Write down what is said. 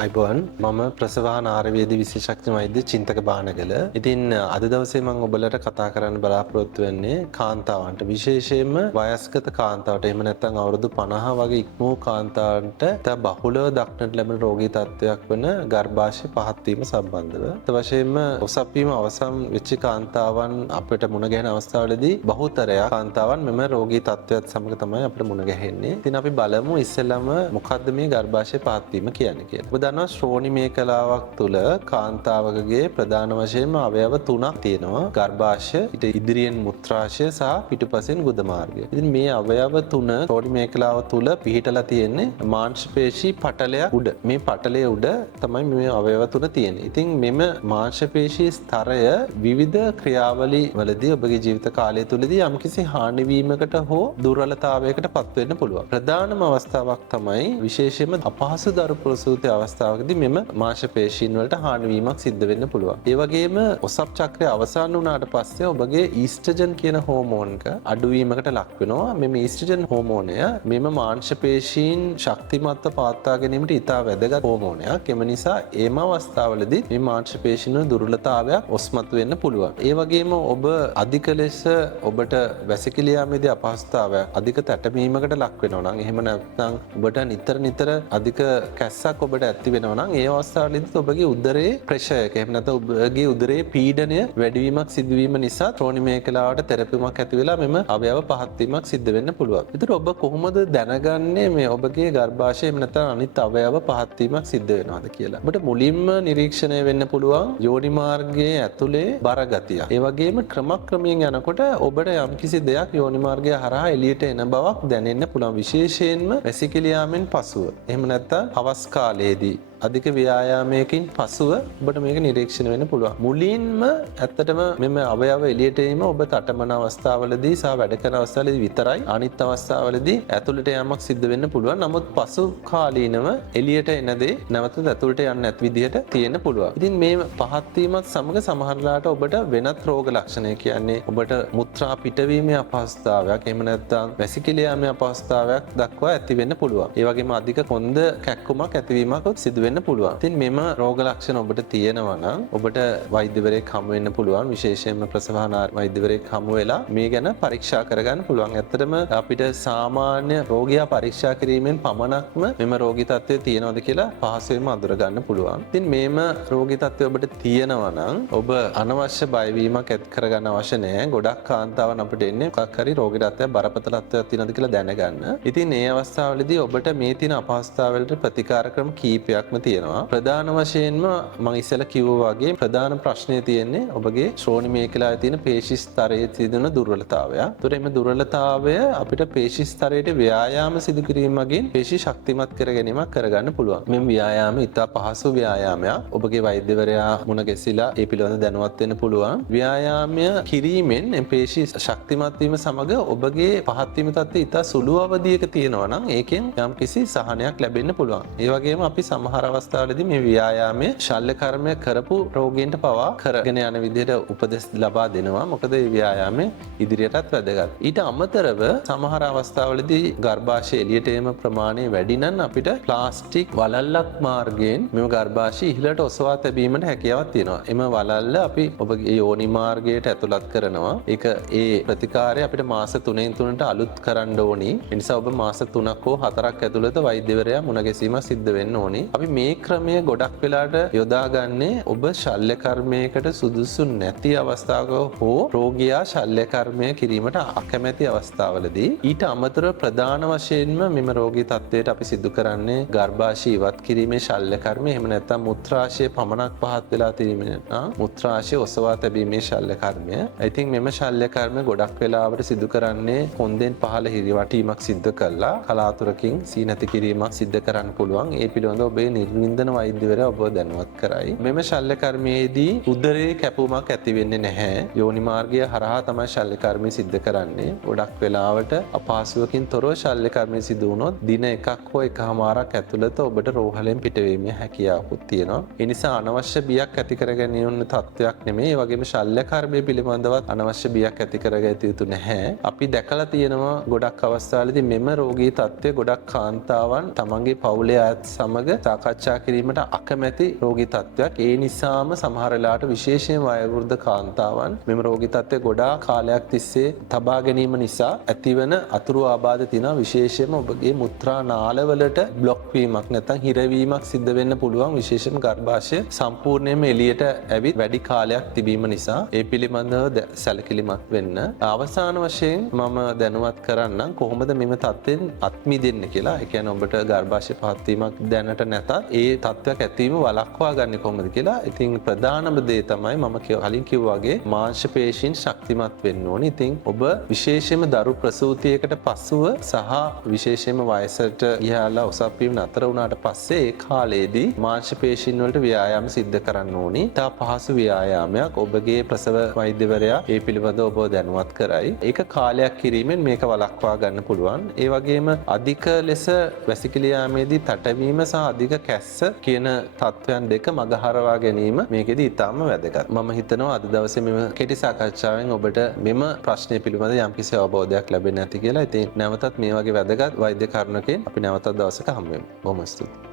අයිබෝන් මම ප්‍රසවාහන ආරවේදී විශේෂඥ වෛද්‍ය චින්තක බානගල. ඉතින් අද දවසේ මම ඔබලට කතා කරන්න බලාපොරොත්තු වෙන්නේ කාන්තාවන්ට, විශේෂයෙන්ම වයස්ගත කාන්තාවට, එහෙම නැත්නම් අවුරුදු 50 වගේ ඉක්ම වූ කාන්තාවන්ට බහුලව දක්නට ලැබෙන රෝගී තත්ත්වයක් වන ගර්භාෂය පහත් වීම සම්බන්ධව. ඒ වශයෙන්ම ඔසප්පීම අවසන් වෙච්ච කාන්තාවන් අපිට මුණ ගැහෙන අවස්ථාවලදී බහුතරයක් කාන්තාවන් මෙම රෝගී තත්ත්වයක් සමග තමයි අපිට මුණ ගැහෙන්නේ. ඉතින් අපි බලමු ඉස්සෙල්ලාම මොකද්ද මේ ගර්භාෂය පහත් වීම කියන්නේ කියලා. ඔබ දන්නවා ශ්‍රෝණි මේකලාවක් තුල කාන්තාවකගේ ප්‍රධාන වශයෙන්ම අවයව තුනක් තියෙනවා. ගර්භාෂය, ඊට ඉදිරියෙන් මුත්‍රාශය සහ පිටුපසින් ගුද මාර්ගය. ඉතින් මේ අවයව තුන ශ්‍රෝණි මේකලාව තුල පිහිටලා තියෙන්නේ මාංශ පේශී පටලයක් උඩ. මේ පටලයේ උඩ තමයි මේ අවයව තුන තියෙන්නේ. ඉතින් මෙම මාංශ පේශී ස්තරය විවිධ ක්‍රියාවලි වලදී ඔබගේ ජීවිත කාලය තුලදී යම්කිසි හානි වීමකට හෝ දුර්වලතාවයකට පත් වෙන්න පුළුවන්. ප්‍රධානම අවස්ථාවක් තමයි විශේෂයෙන්ම අපහසු දරු ප්‍රසූති අවස්ථාවකදී මෙම මාංශ පේශීන් වලට හානි වීමක් සිද්ධ වෙන්න පුළුවන්. ඒ වගේම ඔසප් චක්‍රය අවසන් වුණාට පස්සේ ඔබගේ ඊස්ට්‍රජන් කියන හෝමෝන්ක අඩුවීමකට ලක් වෙනවා. මෙම ඊස්ට්‍රජන් හෝමෝනය මෙම මාංශ පේශීන් ශක්තිමත්ව පවත්වා ගැනීමට ඉතා වැදගත් හෝමෝනයක්. එම නිසා එම අවස්ථාවලදී මේ මාංශ පේශීන් වල දුර්වලතාවයක් ඔස්මතු වෙන්න පුළුවන්. ඒ වගේම ඔබ අධික ලෙස ඔබට වැසිකිලි යාමේදී අපහසුතාවයක්, අධික තැටමීමකට ලක් වෙනවා නම්, එහෙම නැත්නම් ඔබට නිතර අධික කැස්සක් ඔබට ඇති වෙනවා නම්, ඒ අවස්ථාවලදී ඔබගේ උදරයේ ප්‍රෙෂර් එක, එහෙම නැත්නම් ඔබගේ උදරයේ පීඩනය වැඩිවීමක් සිදුවීම නිසා ශ්‍රෝණි මේකලාවට තෙරපීමක් ඇති වෙලා මෙම අවයව පහත් වීමක් සිද්ධ වෙන්න පුළුවන්. ඒතර ඔබ කොහොමද දැනගන්නේ මේ ඔබගේ ගර්භාෂය එහෙම නැත්නම් අනිත් අවයව පහත් වීමක් සිද්ධ වෙනවද කියලා? ඔබට මුලින්ම නිරීක්ෂණය වෙන්න පුළුවන් යෝනි මාර්ගයේ ඇතුලේ බර ගතිය. ඒ වගේම ක්‍රමක්‍රමයෙන් යනකොට ඔබට යම්කිසි දෙයක් යෝනි මාර්ගය හරහා එළියට එන බවක් දැනෙන්න පුළුවන්. විශේෂයෙන්ම වැසිකිලි යාමෙන් පසුව. එහෙම නැත්නම් හවස් කාලයේදී අධික ව්‍යායාමයකින් පසුව ඔබට මේක නිරීක්ෂණය වෙන්න පුළුවන්. මුලින්ම ඇත්තටම මෙම අවයව එළියට එීම ඔබ තටමන අවස්ථාවලදී සහ වැඩ කරන අවස්ථාවලදී විතරයි. අනිත් අවස්ථාවලදී ඇතුළට යamak සිද්ධ වෙන්න පුළුවන්. නමුත් පසු කාලීනව එළියට එන දේ නැවත ඇතුළට යන්නේ නැති විදිහට තියෙන්න පුළුවන්. ඉතින් මේ පහත් වීමත් සමග සමහරලාට ඔබට වෙනත් රෝග ලක්ෂණ, කියන්නේ ඔබට මුත්‍රා පිටවීමේ අපහසුතාවයක්, එහෙම නැත්නම් වැසිකිලි යාමේ අපහසුතාවයක් දක්වා ඇති වෙන්න පුළුවන්. ඒ වගේම අධික කොන්ද කැක්කුමක් ඇතිවීමක් සිදු වෙන්න පුළුවන්. ඉතින් මෙම රෝග ලක්ෂණ ඔබට තියෙනවා නම් ඔබට වෛද්‍යවරයෙක් හමු වෙන්න පුළුවන්. විශේෂයෙන්ම ප්‍රසවාහන වෛද්‍යවරයෙක් හමු වෙලා මේ ගැන පරීක්ෂා කරගන්න පුළුවන්. ඇත්තටම අපිට සාමාන්‍ය රෝගියා පරීක්ෂා කිරීමෙන් පමණක්ම මෙම රෝගී තත්ත්වය තියෙනවද කියලා පහසුවෙන්ම අඳුර ගන්න පුළුවන්. ඉතින් මේම රෝගී තත්ත්වය ඔබට තියෙනවා නම් ඔබ අනවශ්‍ය බයවීමක් ඇති කරගන්න අවශ්‍ය නැහැ. ගොඩක් කාන්තාවන් අපිට එන්නේ මොකක් හරි රෝගී තත්ත්වයක්, බරපතල තත්ත්වයක් තියෙනවද කියලා දැනගන්න. ඉතින් මේ අවස්ථාවලදී ඔබට මේ තියෙන අපහසුතාවලට ප්‍රතිකාර ක්‍රම කීපයක්ම තියෙනවා. ප්‍රධාන වශයෙන්ම මම ඉස්සෙල්ලා කිව්වා වගේ ප්‍රධාන ප්‍රශ්නේ තියෙන්නේ ඔබගේ ශ්‍රෝණි මේකලාවේ තියෙන පේශි ස්තරයේ තියෙන දුර්වලතාවය. ඒතර මේ දුර්වලතාවය අපිට පේශි ස්තරයට ව්‍යායාම සිදු කිරීමකින් පේශි ශක්තිමත් කර ගැනීමක් කරගන්න පුළුවන්. මේ ව්‍යායාම ඉතා පහසු ව්‍යායාමයක්. ඔබගේ වෛද්‍යවරයා මුණ ගැසිලා ඒ පිළිබඳව දැනුවත් වෙන්න පුළුවන්. ව්‍යායාමය කිරීමෙන් මේ පේශි ශක්තිමත් වීම සමග ඔබගේ පහත් වීම තත්ත්වය ඉතා සුළු අවධියක තියෙනවා නම් ඒකෙන් යම්කිසි සහනයක් ලැබෙන්න පුළුවන්. ඒ වගේම අපි සමහර අවස්ථාවලදී මේ ව්‍යායාමය ශල්‍ය කර්මය කරපු රෝගීන්ට පවා කරගෙන යන විදිහට උපදෙස් ලබා දෙනවා. මොකද මේ ව්‍යායාමය ඉදිරියටත් වැදගත්. ඊට අමතරව සමහර අවස්ථාවලදී ගර්භාෂය එළියට එීම ප්‍රමාණය වැඩි නම් අපිට ප්ලාස්ටික් වලල්ලක් මාර්ගයෙන් මෙම ගර්භාෂය ඉහළට ඔසවා තැබීමට හැකියාවක් තියෙනවා. එම වලල්ල අපි ඔබගේ යෝනි මාර්ගයට ඇතුළත් කරනවා. ඒක ඒ ප්‍රතිකාරය අපිට මාස 3න් 3ට අලුත් කරන්න ඕනි. ඒ නිසා ඔබ මාස 3ක් හෝ 4ක් ඇතුළත වෛද්‍යවරයා මුණ ගැසීම සිද්ධ වෙන්න ඕනි. අපි මේ ක්‍රමය ගොඩක් වෙලාට යොදාගන්නේ ඔබ ශල්‍ය කර්මයකට සුදුසු නැති අවස්ථාවක හෝ රෝගියා ශල්‍ය කර්මය කිරීමට අකමැති අවස්ථාවලදී. ඊට අමතරව ප්‍රධාන වශයෙන්ම මෙම රෝගී තත්ත්වයට අපි සිදු කරන්නේ ගර්භාෂය ඉවත් කිරීමේ ශල්‍ය කර්මය. එහෙම නැත්නම් මුත්‍රාශය පමණක් පහත් වෙලා තිබීම නම් මුත්‍රාශය ඔසවා තැබීමේ ශල්‍ය කර්මය. I think මෙම ශල්‍ය කර්මය ගොඩක් වෙලාවට සිදු කරන්නේ කොන්දෙන් පහළ හිරිවැටීමක් සිද්ධ කළා කලාතුරකින් සීනති කිරීමක් සිද්ධ කරන්න පුළුවන්. ඒ පිළිබඳව ඔබේ නිර්වින්දන වෛද්‍යවරයා ඔබව දැනුවත් කරයි. මෙම ශල්‍ය කර්මයේදී උදරයේ කැපුමක් ඇති වෙන්නේ නැහැ. යෝනි මාර්ගය හරහා තමයි ශල්‍ය කර්මය සිද්ධ කරන්නේ. ගොඩක් වෙලාවට අපහසුවකින් තොරව ශල්‍ය කර්මය සිදු වුණොත් දින එකක් හෝ එකමාරක් ඇතුළත ඔබට රෝහලෙන් පිටවීමේ හැකියාවකුත් තියෙනවා. ඒ නිසා අනවශ්‍ය බියක් ඇති කරගැනීම තත්ත්වයක් නෙමෙයි. ඒ වගේම ශල්‍ය කර්මය පිළිබඳවත් අනවශ්‍ය බියක් ඇති කරගත යුතු නැහැ. අපි දැකලා තියෙනවා ගොඩක් අවස්ථාවලදී මෙම රෝගී තත්ත්වය ගොඩක් කාන්තාවන් තමන්ගේ පවුලේ අයත් සමග සාකච්ඡා කිරීමට අකමැති රෝගී තත්ත්වයක්. ඒ නිසාම සමහර වෙලාවට විශේෂයෙන් වයෝවෘද්ධ කාන්තාවන් මෙම රෝගී තත්ත්වය ගොඩාක් කාලයක් තිස්සේ තබා ගැනීම නිසා ඇතිවන අතුරු ආබාධ තියෙනවා. විශේෂයෙන්ම ඔබගේ මුත්‍රා නාලවලට බ්ලොක් වීමක් නැත්නම් හිරවීමක් සිද්ධ වෙන්න පුළුවන්. විශේෂයෙන් ගර්භාෂය සම්පූර්ණයෙන්ම එළියට ඇවිත් වැඩි කාලයක් තිබීම නිසා ඒ පිළිබඳව සැලකිලිමත් වෙන්න. අවසාන වශයෙන් මම දැනුවත් කරන්නම් කොහොමද මෙම තත්ත්වෙන් අත්මිදෙන්න කියලා. ඒ කියන්නේ ඔබට ගර්භාෂය පහත් වීමක් දැනට නැතත් ඒ තත්ත්වයක් ඇතිවීම වළක්වා ගන්න කොහොමද කියලා. ඉතින් ප්‍රධානම දේ තමයි මම කලින් කිව්වා වගේ මාංශ පේශීන් ශක්තිමත් වෙන්න ඕනේ. ඉතින් ඔබ විශේෂයෙන්ම දරු ප්‍රසූතියකට පසුව සහ විශේෂයෙන්ම වයසට ගියාලා ඔසප් වීම නතර වුණාට පස්සේ ඒ කාලේදී මාංශ පේශීන් වලට ව්‍යායාම සිද්ධ කරන්න ඕනේ. තා පහසු ව්‍යායාමයක් ඔබගේ ප්‍රසව වෛද්‍යවරයා ඒ පිළිබඳව ඔබ දැනුවත් කරයි. ඒක කාලයක් කිරීමෙන් මේක වළක්වා ගන්න පුළුවන්. ඒ වගේම අධික ලෙස වැසිකිලි යාමේදී තටවීම සහ අධික කැස්ස කියන තත්ත්වයන් දෙක මගහරවා ගැනීම මේකෙදී ඉතාම වැදගත්. මම හිතනවා අද දවසේ මෙම කෙටි සාකච්ඡාවෙන් ඔබට මෙම ප්‍රශ්නය පිළිබඳ යම්කිසි අවබෝධයක් ලැබෙන්නේ නැති කියලා. ඉතින් නැවතත් මේ වගේ වැදගත් වෛද්‍ය කරුණකින් අපි නැවතත් දවසක හමු වෙමු. බොහොම ස්තුතියි.